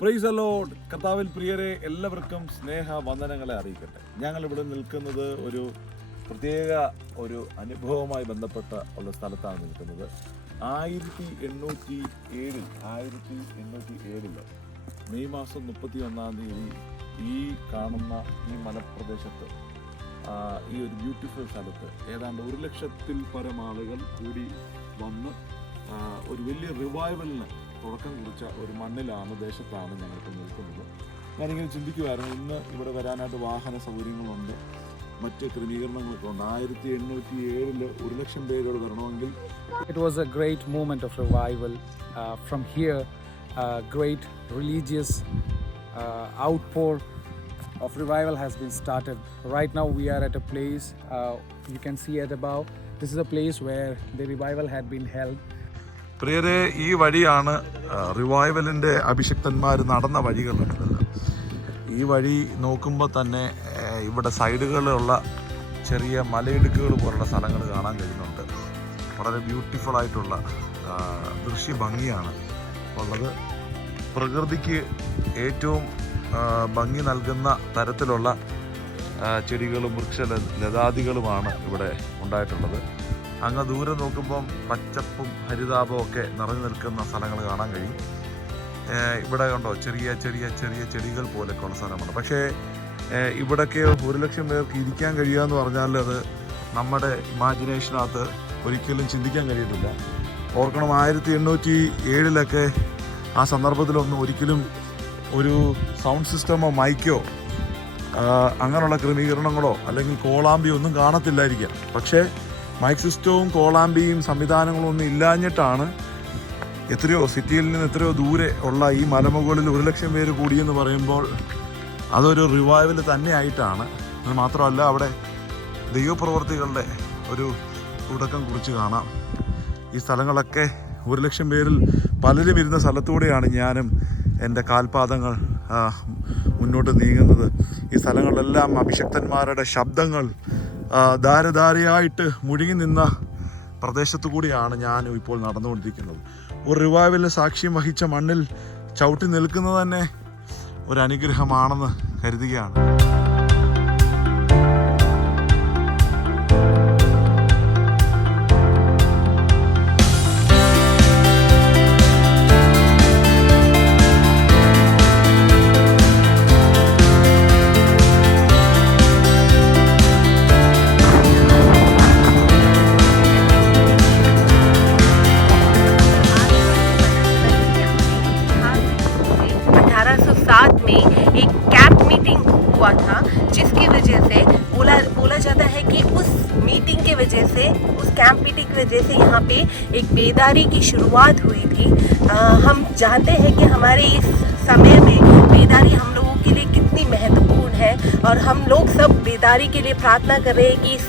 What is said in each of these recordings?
Praise the Lord. കർത്താവിൽ പ്രിയരെ, എല്ലാവർക്കും സ്നേഹ വന്ദനങ്ങളെ അറിയിക്കട്ടെ. ഞങ്ങളിവിടെ നിൽക്കുന്നത് ഒരു പ്രത്യേക അനുഭവവുമായി ബന്ധപ്പെട്ട ഉള്ള സ്ഥലത്താണ് നിൽക്കുന്നത്. 1807 മെയ് മാസം 31-ാം തീയതി ഈ കാണുന്ന ഈ മലപ്രദേശത്ത്, ഈ ഒരു ബ്യൂട്ടിഫുൾ സ്ഥലത്ത് ഏതാണ്ട് 1,00,000-ൽ പരം ആളുകൾ കൂടി വന്ന് ഒരു വലിയ റിവൈവലിന് തുടക്കം കുറിച്ച ഒരു മണ്ണിലാണ്, ദേശത്താണ് ഞങ്ങളിപ്പോൾ നിൽക്കുന്നത്. ഞാനിങ്ങനെ ചിന്തിക്കുമായിരുന്നു, ഇന്ന് ഇവിടെ വരാനായിട്ട് വാഹന സൗകര്യങ്ങളുണ്ട്, മറ്റ് ക്രമീകരണങ്ങളൊക്കെ ഉണ്ട്. 1807 1,00,000 പേരോട് വരണമെങ്കിൽ It was a great moment of revival. From here, great religious outpour of revival has been started. Right now we are at a place, you can see at above, this is a place where the revival had been held. പ്രിയരെ, ഈ വഴിയാണ് റിവൈവലിൻ്റെ അഭിഷിക്തന്മാർ നടന്ന വഴികളുണ്ടല്ലോ. ഈ വഴി നോക്കുമ്പോൾ തന്നെ ഇവിടെ സൈഡുകളിലുള്ള ചെറിയ മലയിടുക്കുകൾ പോലുള്ള സ്ഥലങ്ങൾ കാണാൻ കഴിയുന്നുണ്ട്. വളരെ ബ്യൂട്ടിഫുൾ ആയിട്ടുള്ള ദൃശ്യ ഭംഗിയാണ് ഉള്ളത്. പ്രകൃതിക്ക് ഏറ്റവും ഭംഗി നൽകുന്ന തരത്തിലുള്ള ചെടികളും ലതാദികളുമാണ് ഇവിടെ ഉണ്ടായിട്ടുള്ളത്. അങ്ങ് ദൂരെ നോക്കുമ്പം പച്ചപ്പും ഹരിതാപവും ഒക്കെ നിറഞ്ഞു നിൽക്കുന്ന സ്ഥലങ്ങൾ കാണാൻ കഴിയും. ഇവിടെ കണ്ടോ, ചെറിയ ചെറിയ ചെറിയ ചെടികൾ പോലെയൊക്കെ ഉള്ള സ്ഥലമാണ്. പക്ഷേ ഇവിടെയൊക്കെ 1,00,000 പേർക്ക് ഇരിക്കാൻ കഴിയുക എന്ന് പറഞ്ഞാൽ അത് നമ്മുടെ ഇമാജിനേഷനകത്ത് ഒരിക്കലും ചിന്തിക്കാൻ കഴിയത്തില്ല. ഓർക്കണം, 1807 ആ സന്ദർഭത്തിലൊന്നും ഒരിക്കലും ഒരു സൗണ്ട് സിസ്റ്റമോ മൈക്കോ അങ്ങനെയുള്ള ക്രമീകരണങ്ങളോ അല്ലെങ്കിൽ കോളാമ്പിയോ ഒന്നും കാണത്തില്ലായിരിക്കാം. പക്ഷേ മൈക്ക് സിസ്റ്റവും കോളാമ്പിയും സംവിധാനങ്ങളും ഒന്നും ഇല്ലാഞ്ഞിട്ടാണ് സിറ്റിയിൽ നിന്ന് എത്രയോ ദൂരെ ഉള്ള ഈ മലമുകളിൽ 1,00,000 പേര് കൂടിയെന്ന് പറയുമ്പോൾ അതൊരു റിവൈവൽ തന്നെയായിട്ടാണ്. അത് മാത്രമല്ല, അവിടെ ദൈവപ്രവർത്തികളുടെ ഒരു തുടക്കം കുറിച്ച് കാണാം. ഈ സ്ഥലങ്ങളൊക്കെ 1,00,000 പേരിൽ പലരും ഇരുന്ന സ്ഥലത്തൂടെയാണ് ഞാനും എൻ്റെ കാൽപാദങ്ങൾ മുന്നോട്ട് നീങ്ങുന്നത്. ഈ സ്ഥലങ്ങളിലെല്ലാം അഭിഷക്തന്മാരുടെ ശബ്ദങ്ങൾ ധാരധാരയായിട്ട് മുഴുകി നിന്ന പ്രദേശത്തു കൂടിയാണ് ഞാൻ ഇപ്പോൾ നടന്നുകൊണ്ടിരിക്കുന്നത്. ഒരു റിവൈവലിന് സാക്ഷ്യം വഹിച്ച മണ്ണിൽ ചവിട്ടി നിൽക്കുന്നത് തന്നെ ഒരു അനുഗ്രഹമാണെന്ന് കരുതുകയാണ്. में एक कैंप मीटिंग हुआ था, जिसकी वजह से बोला जाता है कि उस मीटिंग के वजह से, उस कैंप मीटिंग की वजह से यहाँ पे एक बेदारी की शुरुआत हुई थी. हम जानते हैं कि हमारे इस समय में बेदारी हम लोगों के लिए कितनी महत्वपूर्ण है, और हम लोग सब बेदारी के लिए प्रार्थना कर रहे हैं कि इस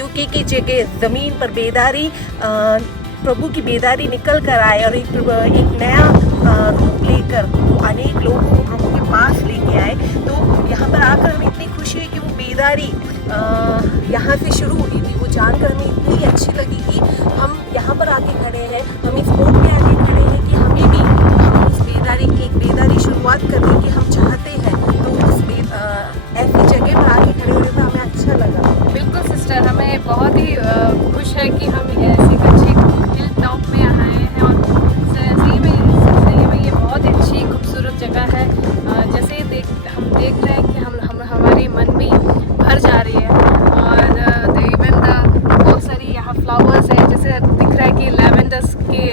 यूके की जगह ज़मीन पर बेदारी, प्रभु की बेदारी निकल कर आए और एक नया रूप लेकर अनेक लोगों को प्रभु के पास लेके आए. तो यहाँ पर आकर हमें इतनी खुशी हुई कि वो बेदारी यहाँ से शुरू हुई थी. वो जानकर हमें इतनी अच्छी लगी कि हम यहाँ पर आके खड़े हैं, हम इस मोड़ पे आके खड़े हैं कि हमें भी उस एक बेदारी शुरुआत करने की हम चाहते हैं. तो उस ऐसी जगह पर आके खड़े होने पर हमें अच्छा लगा. बिल्कुल सिस्टर, हमें बहुत ही खुश है कि हम ऐसे अच्छे हिल टॉप में आए हैं, और सही में ये बहुत ही अच्छी खूबसूरत जगह है. जैसे हम देख रहे हैं कि हम हमारे मन में भर जा रही है, और इवन बहुत सारी यहाँ फ्लावर्स है, जैसे दिख रहा है कि लैवेंडर्स के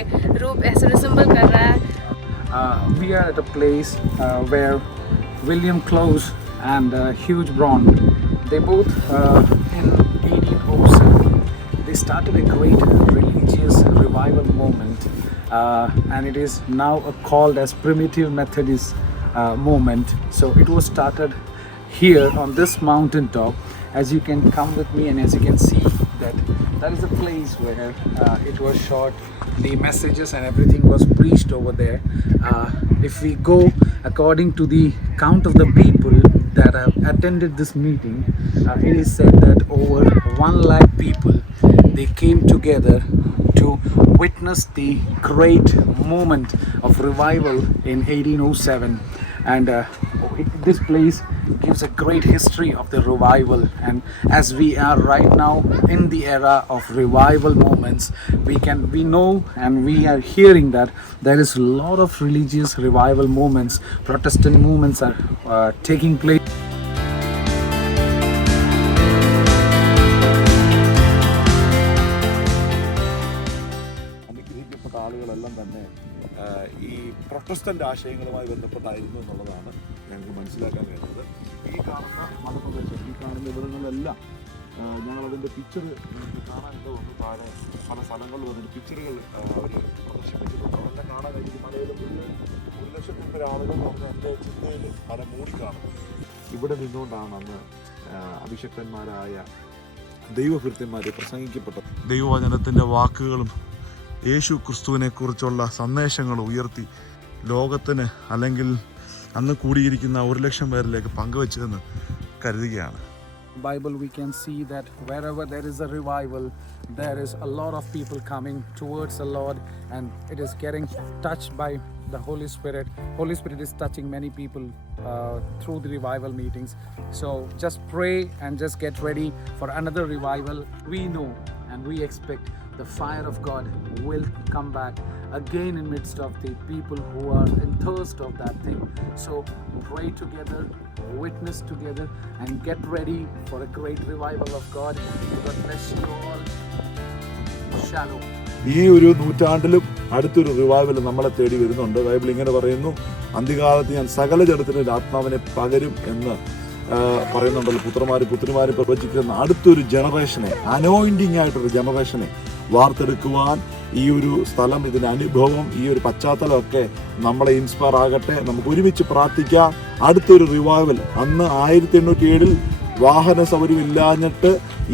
रूप ऐसे रिसेंबल कर रहा है. We are at a place where William Close and Hugh Braun, they both in 1807 they started a great religious revival movement, and it is now called as Primitive Methodist movement. So it was started here on this mountain top. As you can come with me, and as you can see that is a place where it was shot, the messages and everything was preached over there. If we go according to the count of the people that have attended this meeting, it is said that over 1 lakh people, they came together to witness the great moment of revival in 1807, and this place gives a great history of the revival. And as we are right now in the era of revival moments, we know and we are hearing that there is a lot of religious revival moments. Protestant movements are taking place. അനുഗ്രഹിക്കപ്പെട്ട ആളുകളെല്ലാം തന്നെ ഈ Protestant ആശയങ്ങളുമായി ബന്ധപ്പെട്ടായിരുന്നു എന്നുള്ളതാണ് ഞങ്ങൾക്ക് മനസ്സിലാക്കാൻ കഴിഞ്ഞത്. ഈ കാണുന്ന മലപ്രദേശം, ഈ കാണുന്ന ഇവിടങ്ങളിലെല്ലാം ഞങ്ങളതിൻ്റെ പിക്ചർ കാണാനൊക്കെ വന്നു. താഴെ പല സ്ഥലങ്ങളിൽ വന്നിട്ട് പിക്ചറുകൾ അവർ പ്രദർശിപ്പിച്ചിട്ടുണ്ട്. അതെല്ലാം കാണാൻ കഴിഞ്ഞു. മലയിൽ 1,00,000 ആളുകൾ വന്ന് എൻ്റെ ചിന്തയിൽ പല മൂടിക്കാണും. ഇവിടെ നിന്നുകൊണ്ടാണ് അന്ന് അഭിഷക്തന്മാരായ ദൈവഭൃത്യന്മാർ പ്രസംഗിക്കപ്പെട്ടത്. ദൈവവചനത്തിൻ്റെ വാക്കുകളും യേശു ക്രിസ്തുവിനെ കുറിച്ചുള്ള സന്ദേശങ്ങൾ ഉയർത്തി ലോകത്തിന് അല്ലെങ്കിൽ അന്ന് കൂടിയിരിക്കുന്ന 1,00,000 പേരിലേക്ക് പങ്കുവച്ചതെന്ന് കരുതുകയാണ്. Bible, we can see that wherever there is a revival, there is a lot of people coming towards the Lord, and it is getting touched by the Holy Spirit. Holy Spirit is touching many people through the revival meetings. So just pray and just get ready for another revival. We know and we expect the fire of God will come back again in midst of the people who are in thirst of that thing. So pray together, witness together, and get ready for a great revival of God. God bless you all. Shalom. ഈ ഒരു നൂറ്റാണ്ടിലും അടുത്തൊരു revival നമ്മളെ തേടി വരുന്നുണ്ട്. Bible ഇങ്ങനെ പറയുന്നു, അന്ത്യകാലത്ത് ഞാൻ സകല ജഡത്തിന് ആത്മാവിനെ പകരും എന്ന് പറയുന്നുണ്ടല്ലോ. പുത്രിമാര് പ്രവചിക്കുന്ന അടുത്തൊരു ജനറേഷനെ, അനോയിന്റിങ് ആയിട്ടൊരു ജനറേഷനെ വാർത്തെടുക്കുവാൻ ഈ ഒരു സ്ഥലം, ഇതിൻ്റെ അനുഭവം, ഈ ഒരു പശ്ചാത്തലമൊക്കെ നമ്മളെ ഇൻസ്പയർ ആകട്ടെ. നമുക്ക് ഒരുമിച്ച് പ്രാർത്ഥിക്കാം. അടുത്തൊരു റിവൈവൽ. അന്ന് 1807 വാഹന സൗകര്യം ഇല്ലാഞ്ഞിട്ട്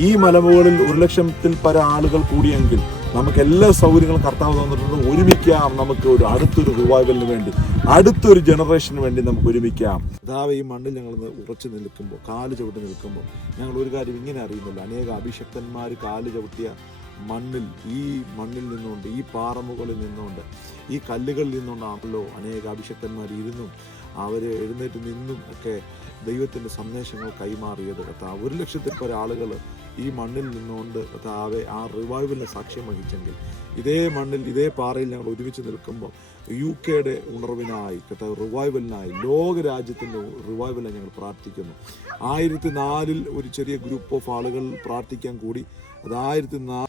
ഈ മലമുകളിൽ 1,00,000 പരം ആളുകൾ കൂടിയെങ്കിൽ നമുക്ക് എല്ലാ സൗകര്യങ്ങളും കർത്താവ് തന്നിട്ടുണ്ട്. ഒരുമിക്കാം. നമുക്ക് ഒരു അടുത്തൊരു റിവൈവലിന് വേണ്ടി, അടുത്തൊരു ജനറേഷന് വേണ്ടി നമുക്ക് ഒരുമിക്കാം. കർത്താവ് ഈ മണ്ണിൽ ഞങ്ങൾ ഉറച്ചു നിൽക്കുമ്പോൾ, കാല് ചവിട്ടി നിൽക്കുമ്പോൾ ഞങ്ങൾ ഒരു കാര്യം ഇങ്ങനെ അറിയുന്നില്ല. അനേക അഭിഷക്തന്മാർ കാല് ചവിട്ടിയ മണ്ണിൽ, ഈ മണ്ണിൽ നിന്നുകൊണ്ട്, ഈ പാറമുകളിൽ നിന്നുകൊണ്ട്, ഈ കല്ലുകളിൽ നിന്നുകൊണ്ടാണല്ലോ അനേക അഭിഷക്തന്മാർ ഇരുന്നും അവർ എഴുന്നേറ്റ് നിന്നും ഒക്കെ ദൈവത്തിൻ്റെ സന്ദേശങ്ങൾ കൈമാറിയത്. കർത്താവ് 1,00,000 പരം ആളുകൾ ഈ മണ്ണിൽ നിന്നുകൊണ്ട് കർത്താവെ ആ റിവൈവലിന് സാക്ഷ്യം വഹിച്ചെങ്കിൽ, ഇതേ മണ്ണിൽ, ഇതേ പാറയിൽ ഞങ്ങൾ ഒരുമിച്ച് നിൽക്കുമ്പോൾ UK ഉണർവിനായി, കർത്താവ് റിവൈവലിനായി, ലോകരാജ്യത്തിൻ്റെ റിവൈവലിനെ ഞങ്ങൾ പ്രാർത്ഥിക്കുന്നു. 2004 ഒരു ചെറിയ ഗ്രൂപ്പ് ഓഫ് ആളുകൾ പ്രാർത്ഥിക്കാൻ കൂടി. അത് 2004